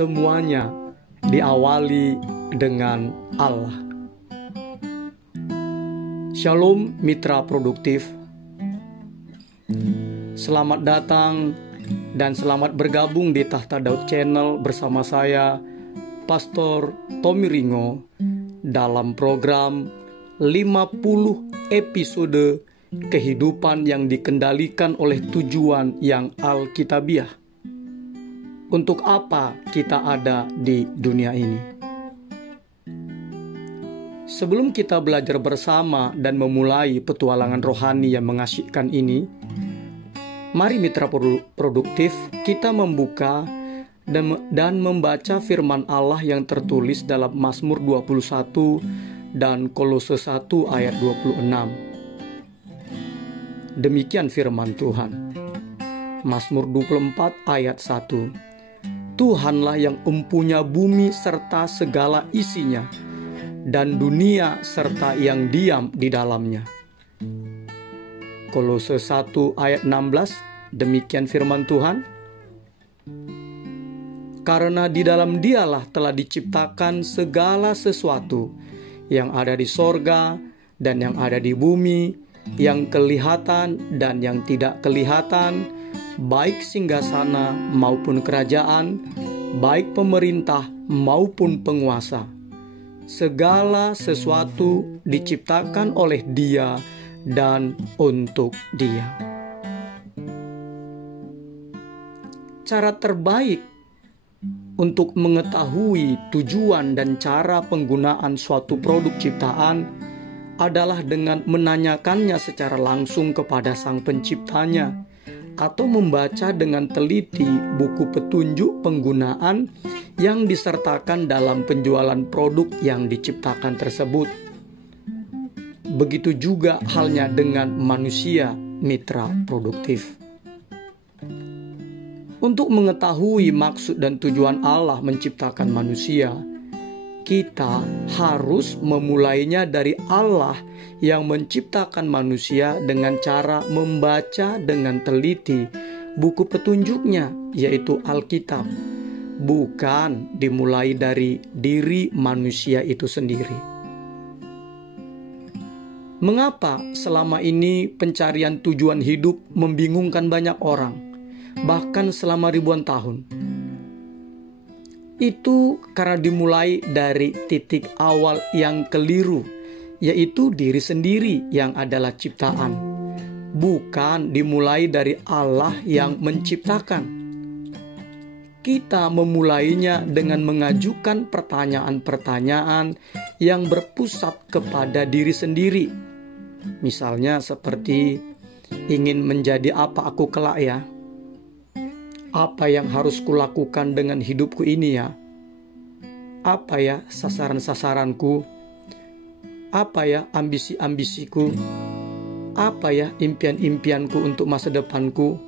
semuanya diawali dengan Allah. Shalom mitra produktif. Selamat datang dan selamat bergabung di Tahta Daud Channel bersama saya, Pastor Tommy Ringo, dalam program 50 episode kehidupan yang dikendalikan oleh tujuan yang alkitabiah. Untuk apa kita ada di dunia ini? Sebelum kita belajar bersama dan memulai petualangan rohani yang mengasyikkan ini, mari mitra produktif kita membuka dan membaca firman Allah yang tertulis dalam Mazmur 21 dan Kolose 1 ayat 26. Demikian firman Tuhan. Mazmur 24 ayat 1. Tuhanlah yang empunya bumi serta segala isinya, dan dunia serta yang diam di dalamnya. Kolose 1 ayat 16, demikian firman Tuhan. Karena di dalam Dialah telah diciptakan segala sesuatu yang ada di sorga dan yang ada di bumi, yang kelihatan dan yang tidak kelihatan, baik singgasana maupun kerajaan, baik pemerintah maupun penguasa. Segala sesuatu diciptakan oleh Dia dan untuk Dia. Cara terbaik untuk mengetahui tujuan dan cara penggunaan suatu produk ciptaan adalah dengan menanyakannya secara langsung kepada sang penciptanya, atau membaca dengan teliti buku petunjuk penggunaan yang disertakan dalam penjualan produk yang diciptakan tersebut. Begitu juga halnya dengan manusia mitra produktif. Untuk mengetahui maksud dan tujuan Allah menciptakan manusia, kita harus memulainya dari Allah yang menciptakan manusia dengan cara membaca dengan teliti buku petunjuknya, yaitu Alkitab, bukan dimulai dari diri manusia itu sendiri. Mengapa selama ini pencarian tujuan hidup membingungkan banyak orang, bahkan selama ribuan tahun? Itu karena dimulai dari titik awal yang keliru, yaitu diri sendiri yang adalah ciptaan, bukan dimulai dari Allah yang menciptakan. Kita memulainya dengan mengajukan pertanyaan-pertanyaan yang berpusat kepada diri sendiri. Misalnya seperti, ingin menjadi apa aku kelak ya? Apa yang harus kulakukan dengan hidupku ini ya? Apa ya sasaran-sasaranku? Apa ya ambisi-ambisiku? Apa ya impian-impianku untuk masa depanku?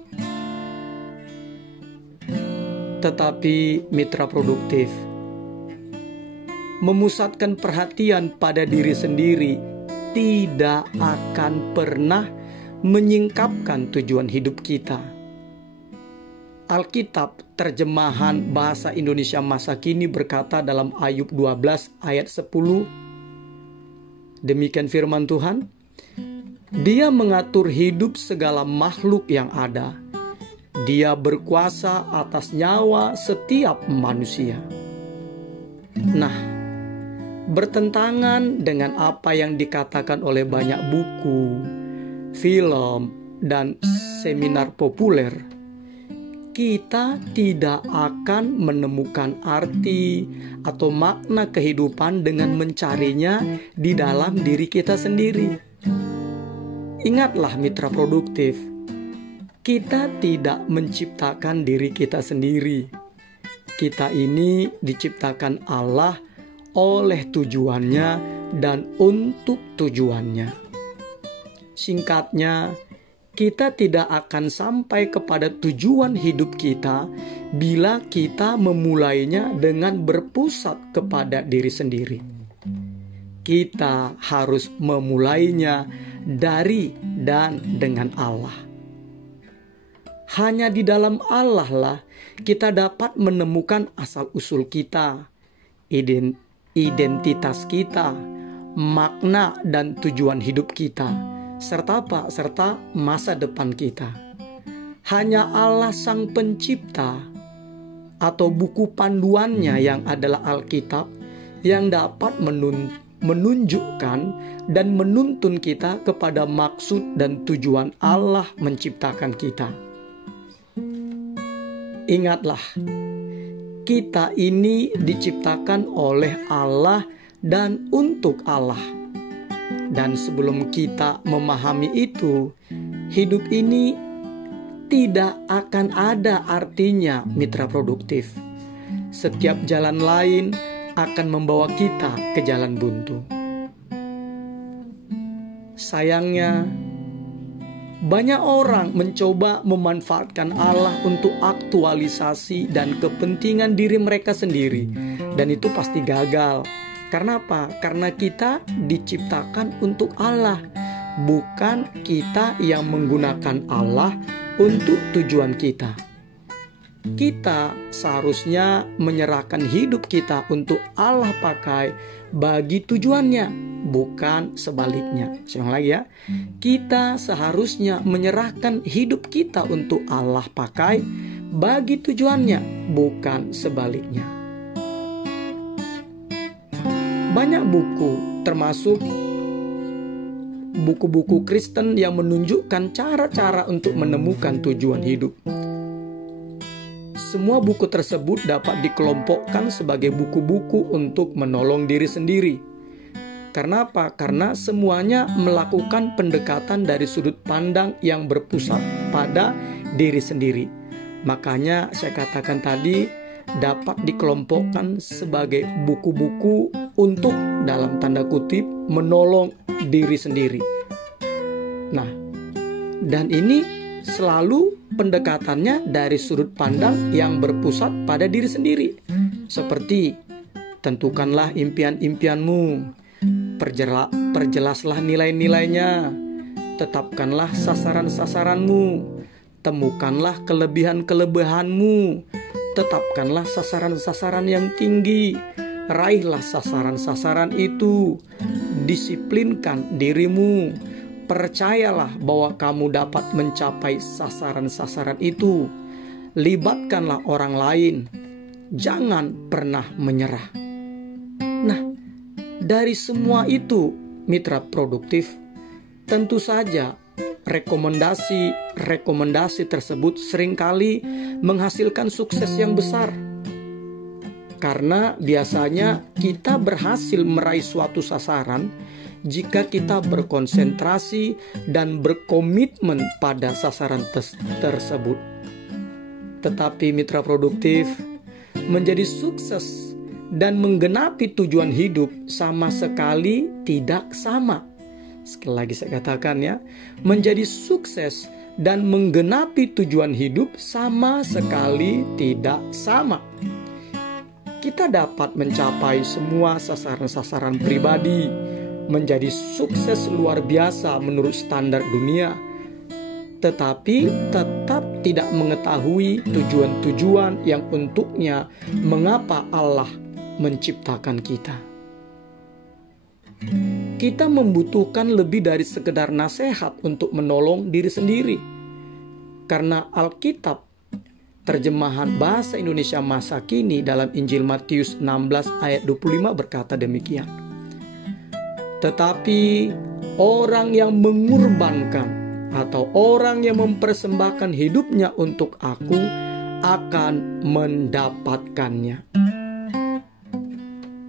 Tetapi mitra produktif, memusatkan perhatian pada diri sendiri tidak akan pernah menyingkapkan tujuan hidup kita. Alkitab terjemahan bahasa Indonesia masa kini berkata dalam Ayub 12 ayat 10, demikian firman Tuhan, Dia mengatur hidup segala makhluk yang ada. Dia berkuasa atas nyawa setiap manusia. Nah, bertentangan dengan apa yang dikatakan oleh banyak buku, film, dan seminar populer, kita tidak akan menemukan arti atau makna kehidupan dengan mencarinya di dalam diri kita sendiri. Ingatlah mitra produktif, kita tidak menciptakan diri kita sendiri. Kita ini diciptakan Allah oleh tujuannya dan untuk tujuannya. Singkatnya, kita tidak akan sampai kepada tujuan hidup kita bila kita memulainya dengan berpusat kepada diri sendiri. Kita harus memulainya dari dan dengan Allah. Hanya di dalam Allah lah kita dapat menemukan asal-usul kita, identitas kita, makna dan tujuan hidup kita, serta masa depan kita. Hanya Allah Sang Pencipta atau buku panduannya yang adalah Alkitab yang dapat menunjukkan dan menuntun kita kepada maksud dan tujuan Allah menciptakan kita. Ingatlah, kita ini diciptakan oleh Allah dan untuk Allah. Dan sebelum kita memahami itu, hidup ini tidak akan ada artinya, mitra produktif. Setiap jalan lain akan membawa kita ke jalan buntu. Sayangnya, banyak orang mencoba memanfaatkan Allah untuk aktualisasi dan kepentingan diri mereka sendiri. Dan itu pasti gagal. Karena apa? Karena kita diciptakan untuk Allah, bukan kita yang menggunakan Allah untuk tujuan kita. Kita seharusnya menyerahkan hidup kita untuk Allah pakai bagi tujuannya, bukan sebaliknya. Saya ulang lagi ya. Kita seharusnya menyerahkan hidup kita untuk Allah pakai bagi tujuannya, bukan sebaliknya. Banyak buku, termasuk buku-buku Kristen yang menunjukkan cara-cara untuk menemukan tujuan hidup. Semua buku tersebut dapat dikelompokkan sebagai buku-buku untuk menolong diri sendiri. Karena apa? Karena semuanya melakukan pendekatan dari sudut pandang yang berpusat pada diri sendiri. Makanya saya katakan tadi dapat dikelompokkan sebagai buku-buku untuk, dalam tanda kutip, menolong diri sendiri. Nah, dan ini selalu pendekatannya dari sudut pandang yang berpusat pada diri sendiri. Seperti, tentukanlah impian-impianmu, perjelaslah nilai-nilainya, tetapkanlah sasaran-sasaranmu, temukanlah kelebihan-kelebihanmu, tetapkanlah sasaran-sasaran yang tinggi, raihlah sasaran-sasaran itu, disiplinkan dirimu, percayalah bahwa kamu dapat mencapai sasaran-sasaran itu, libatkanlah orang lain, jangan pernah menyerah. Nah, dari semua itu, mitra produktif, tentu saja rekomendasi tersebut seringkali menghasilkan sukses yang besar. Karena biasanya kita berhasil meraih suatu sasaran jika kita berkonsentrasi dan berkomitmen pada sasaran tersebut. Tetapi mitra produktif, menjadi sukses dan menggenapi tujuan hidup sama sekali tidak sama. Sekali lagi saya katakan ya, menjadi sukses dan menggenapi tujuan hidup sama sekali tidak sama. Kita dapat mencapai semua sasaran-sasaran pribadi, menjadi sukses luar biasa menurut standar dunia, tetapi tetap tidak mengetahui tujuan-tujuan yang untuknya mengapa Allah menciptakan kita. Kita membutuhkan lebih dari sekedar nasihat untuk menolong diri sendiri. Karena Alkitab, terjemahan bahasa Indonesia masa kini dalam Injil Matius 16 ayat 25 berkata demikian. Tetapi orang yang mengorbankan atau orang yang mempersembahkan hidupnya untuk aku akan mendapatkannya.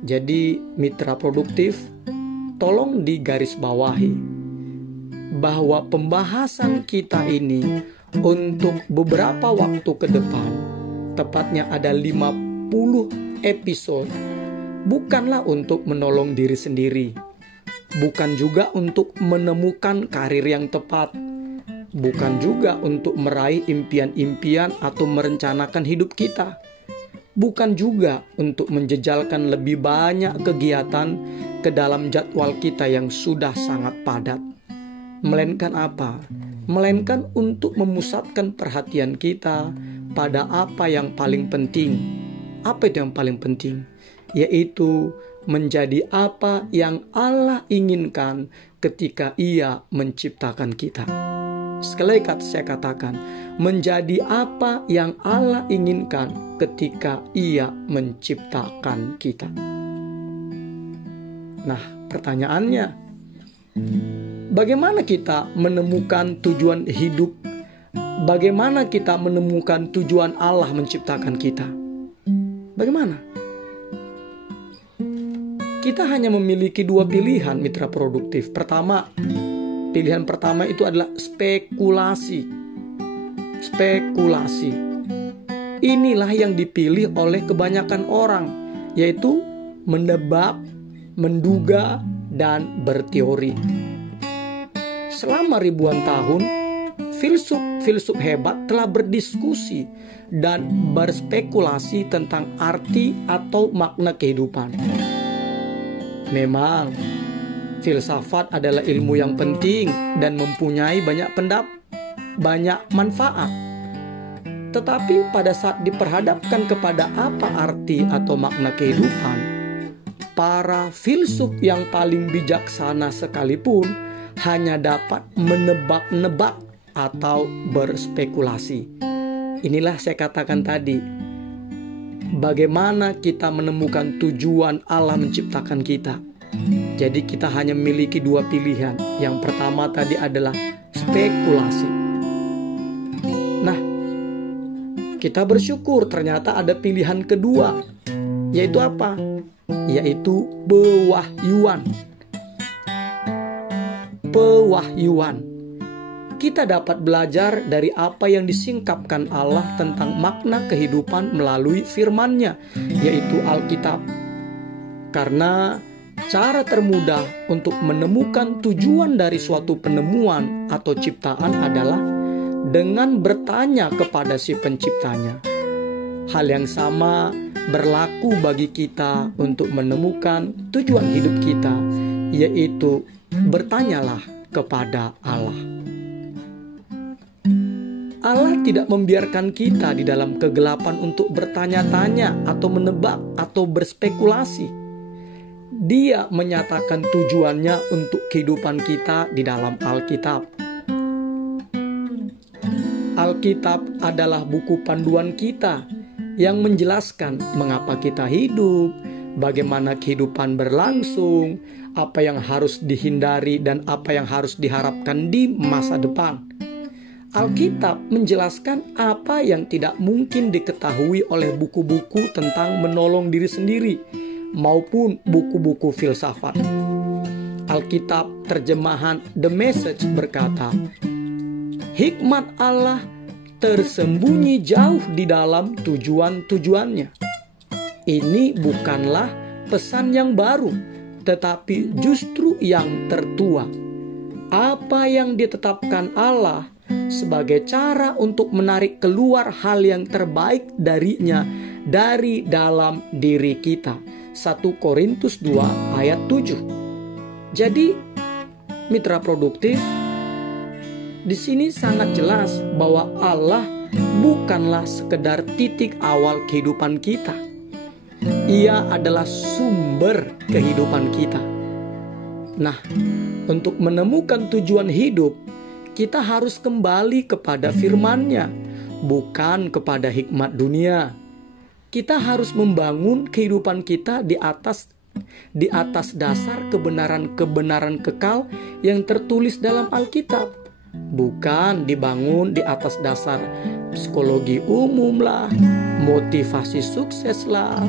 Jadi mitra produktif, tolong digarisbawahi bahwa pembahasan kita ini untuk beberapa waktu ke depan, tepatnya ada 50 episode, bukanlah untuk menolong diri sendiri, bukan juga untuk menemukan karir yang tepat, bukan juga untuk meraih impian-impian atau merencanakan hidup kita, bukan juga untuk menjejalkan lebih banyak kegiatan ke dalam jadwal kita yang sudah sangat padat. Melainkan apa? melainkan untuk memusatkan perhatian kita pada apa yang paling penting. Apa itu yang paling penting? Yaitu menjadi apa yang Allah inginkan ketika Ia menciptakan kita. Sekali lagi saya katakan, menjadi apa yang Allah inginkan ketika Ia menciptakan kita. Nah, pertanyaannya, bagaimana kita menemukan tujuan hidup? Bagaimana kita menemukan tujuan Allah menciptakan kita? Bagaimana? Kita hanya memiliki dua pilihan, mitra produktif. Pilihan pertama itu adalah spekulasi. Spekulasi. Inilah yang dipilih oleh kebanyakan orang, yaitu menebak, menduga, dan berteori. Selama ribuan tahun, filsuf hebat telah berdiskusi dan berspekulasi tentang arti atau makna kehidupan. Memang, filsafat adalah ilmu yang penting dan mempunyai banyak manfaat. Tetapi pada saat diperhadapkan kepada apa arti atau makna kehidupan, para filsuf yang paling bijaksana sekalipun hanya dapat menebak-nebak atau berspekulasi. Inilah saya katakan tadi, bagaimana kita menemukan tujuan Allah menciptakan kita. Jadi kita hanya memiliki dua pilihan. Yang pertama tadi adalah spekulasi. Nah, kita bersyukur ternyata ada pilihan kedua, yaitu apa? Yaitu pewahyuan. Pewahyuan. Kita dapat belajar dari apa yang disingkapkan Allah tentang makna kehidupan melalui firman-Nya, yaitu Alkitab. Karena cara termudah untuk menemukan tujuan dari suatu penemuan atau ciptaan adalah dengan bertanya kepada si penciptanya. Hal yang sama berlaku bagi kita untuk menemukan tujuan hidup kita, yaitu bertanyalah kepada Allah. Allah tidak membiarkan kita di dalam kegelapan untuk bertanya-tanya atau menebak atau berspekulasi. Dia menyatakan tujuannya untuk kehidupan kita di dalam Alkitab. Alkitab adalah buku panduan kita yang menjelaskan mengapa kita hidup, bagaimana kehidupan berlangsung, apa yang harus dihindari dan apa yang harus diharapkan di masa depan. Alkitab menjelaskan apa yang tidak mungkin diketahui oleh buku-buku tentang menolong diri sendiri maupun buku-buku filsafat. Alkitab terjemahan The Message berkata, hikmat Allah tersembunyi jauh di dalam tujuan-tujuannya. Ini bukanlah pesan yang baru, tetapi justru yang tertua. Apa yang ditetapkan Allah sebagai cara untuk menarik keluar hal yang terbaik darinya dari dalam diri kita. 1 Korintus 2 ayat 7. Jadi, mitra produktif, di sini sangat jelas bahwa Allah bukanlah sekedar titik awal kehidupan kita. Ia adalah sumber kehidupan kita. Nah, untuk menemukan tujuan hidup, kita harus kembali kepada firman-Nya, bukan kepada hikmat dunia. Kita harus membangun kehidupan kita di atas dasar kebenaran-kebenaran kekal yang tertulis dalam Alkitab. Bukan dibangun di atas dasar psikologi umum lah, motivasi sukses lah,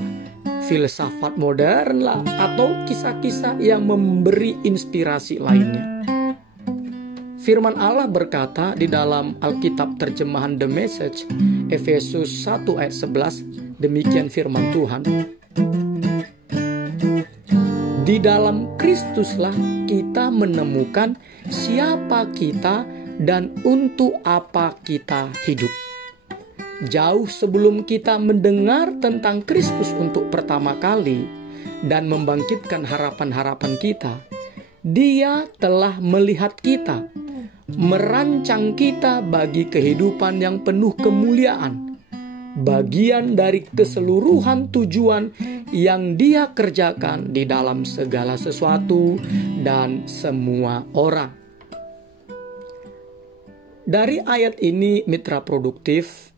filsafat modern lah, atau kisah-kisah yang memberi inspirasi lainnya. Firman Allah berkata di dalam Alkitab terjemahan The Message, Efesus 1 ayat 11, demikian firman Tuhan. Di dalam Kristuslah kita menemukan siapa kita dan untuk apa kita hidup. Jauh sebelum kita mendengar tentang Kristus untuk pertama kali dan membangkitkan harapan-harapan kita, Dia telah melihat kita, merancang kita bagi kehidupan yang penuh kemuliaan, bagian dari keseluruhan tujuan yang Dia kerjakan di dalam segala sesuatu dan semua orang. Dari ayat ini, mitra produktif,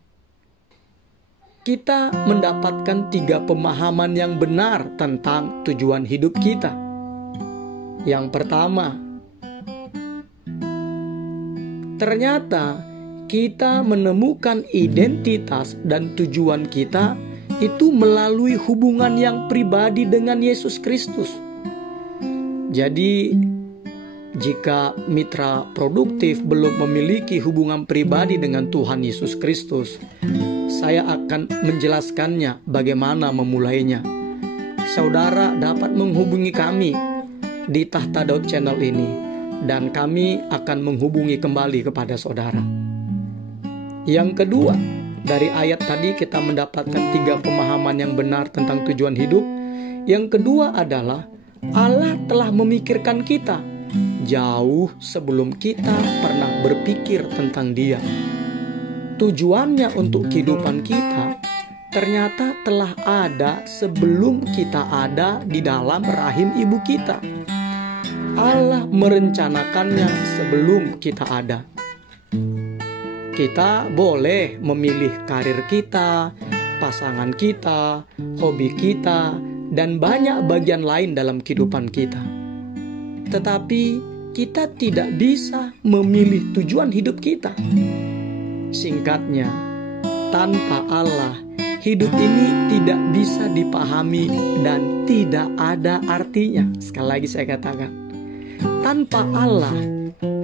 kita mendapatkan 3 pemahaman yang benar tentang tujuan hidup kita. Yang pertama, ternyata kita menemukan identitas dan tujuan kita itu melalui hubungan yang pribadi dengan Yesus Kristus. Jadi, jika mitra produktif belum memiliki hubungan pribadi dengan Tuhan Yesus Kristus, saya akan menjelaskannya bagaimana memulainya. Saudara dapat menghubungi kami di Tahta Daud Channel ini, dan kami akan menghubungi kembali kepada saudara. Yang kedua, dari ayat tadi kita mendapatkan 3 pemahaman yang benar tentang tujuan hidup. Yang kedua adalah Allah telah memikirkan kita jauh sebelum kita pernah berpikir tentang Dia. Tujuannya untuk kehidupan kita ternyata telah ada sebelum kita ada di dalam rahim ibu kita. Allah merencanakannya sebelum kita ada. Kita boleh memilih karir kita, pasangan kita, hobi kita, dan banyak bagian lain dalam kehidupan kita. Tetapi kita tidak bisa memilih tujuan hidup kita. Singkatnya, tanpa Allah, hidup ini tidak bisa dipahami dan tidak ada artinya. Sekali lagi saya katakan, tanpa Allah,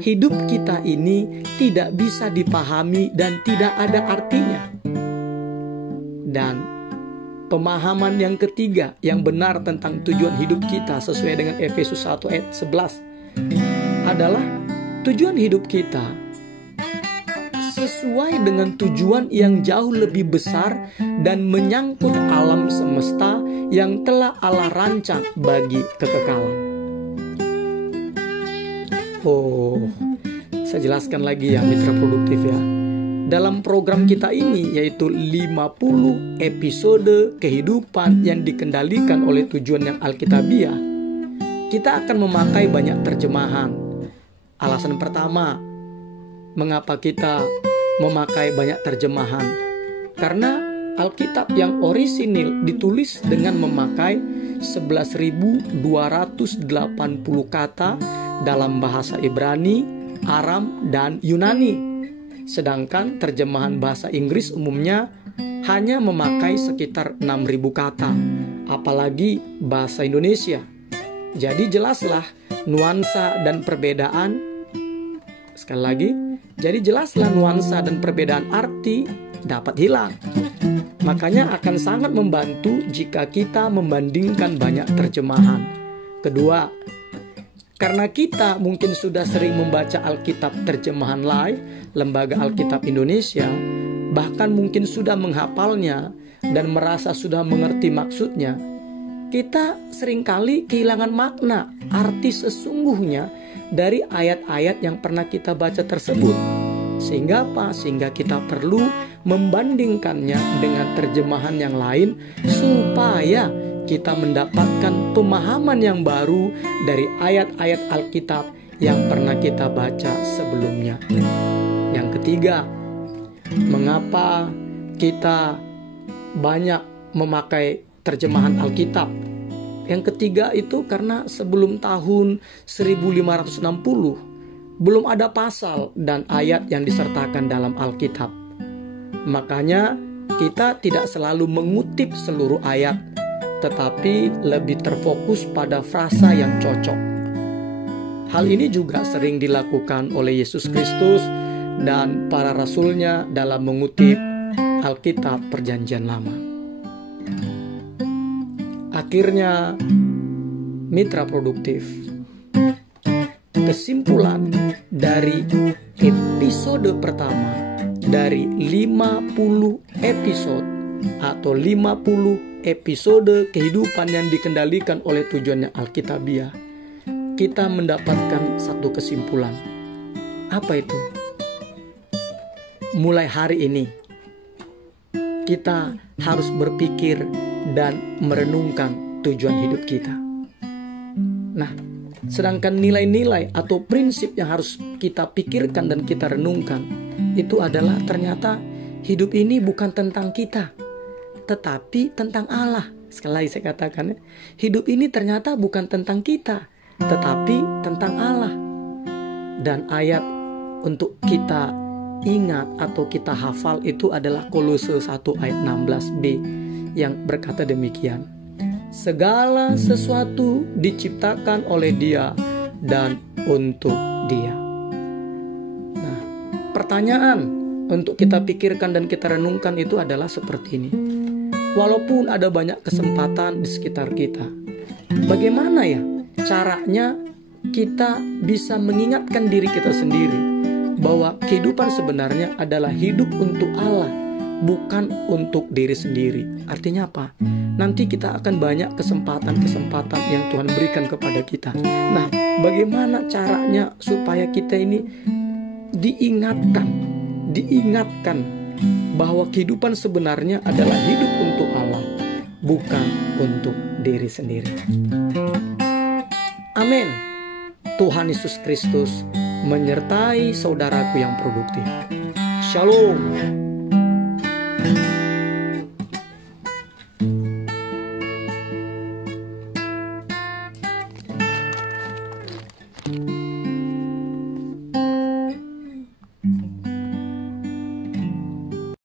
hidup kita ini tidak bisa dipahami dan tidak ada artinya. Dan pemahaman yang ketiga yang benar tentang tujuan hidup kita sesuai dengan Efesus 1 ayat 11 adalah tujuan hidup kita sesuai dengan tujuan yang jauh lebih besar dan menyangkut alam semesta yang telah Allah rancang bagi kekekalan. Saya jelaskan lagi ya mitra produktif ya. Dalam program kita ini, yaitu 50 episode kehidupan yang dikendalikan oleh tujuan yang alkitabiah, kita akan memakai banyak terjemahan. Alasan pertama, mengapa kita memakai banyak terjemahan? Karena Alkitab yang orisinil ditulis dengan memakai 11.280 kata dalam bahasa Ibrani, Aram, dan Yunani. Sedangkan terjemahan bahasa Inggris umumnya hanya memakai sekitar 6.000 kata, apalagi bahasa Indonesia. Jadi jelaslah nuansa dan perbedaan. Sekali lagi, jadi jelaslah nuansa dan perbedaan arti dapat hilang. Makanya akan sangat membantu jika kita membandingkan banyak terjemahan. Kedua, karena kita mungkin sudah sering membaca Alkitab terjemahan lain, Lembaga Alkitab Indonesia, bahkan mungkin sudah menghafalnya dan merasa sudah mengerti maksudnya, kita seringkali kehilangan makna, arti sesungguhnya dari ayat-ayat yang pernah kita baca tersebut. Sehingga apa? Sehingga kita perlu membandingkannya dengan terjemahan yang lain supaya kita mendapatkan pemahaman yang baru dari ayat-ayat Alkitab yang pernah kita baca sebelumnya. Yang ketiga, mengapa kita banyak memakai terjemahan Alkitab? Yang ketiga itu karena sebelum tahun 1560 belum ada pasal dan ayat yang disertakan dalam Alkitab. Makanya kita tidak selalu mengutip seluruh ayat, tetapi lebih terfokus pada frasa yang cocok. Hal ini juga sering dilakukan oleh Yesus Kristus dan para rasulnya dalam mengutip Alkitab Perjanjian Lama. Akhirnya, mitra produktif, kesimpulan dari episode pertama dari 50 episode atau 50 episode kehidupan yang dikendalikan oleh tujuannya Alkitabiah, kita mendapatkan satu kesimpulan. Apa itu? Mulai hari ini kita harus berpikir dan merenungkan tujuan hidup kita. Nah, sedangkan nilai-nilai atau prinsip yang harus kita pikirkan dan kita renungkan itu adalah ternyata hidup ini bukan tentang kita, tetapi tentang Allah. Sekali lagi saya katakan, hidup ini ternyata bukan tentang kita, tetapi tentang Allah. Dan ayat untuk kita ingat atau kita hafal itu adalah Kolose 1 ayat 16b yang berkata demikian. Segala sesuatu diciptakan oleh Dia dan untuk Dia. Nah, pertanyaan untuk kita pikirkan dan kita renungkan itu adalah seperti ini. Walaupun ada banyak kesempatan di sekitar kita, bagaimana ya caranya kita bisa mengingatkan diri kita sendiri bahwa kehidupan sebenarnya adalah hidup untuk Allah, bukan untuk diri sendiri. Artinya apa? Nanti kita akan banyak kesempatan-kesempatan yang Tuhan berikan kepada kita. Nah, bagaimana caranya supaya kita ini diingatkan bahwa kehidupan sebenarnya adalah hidup untuk Allah, bukan untuk diri sendiri. Amin. Tuhan Yesus Kristus menyertai saudaraku yang produktif. Shalom.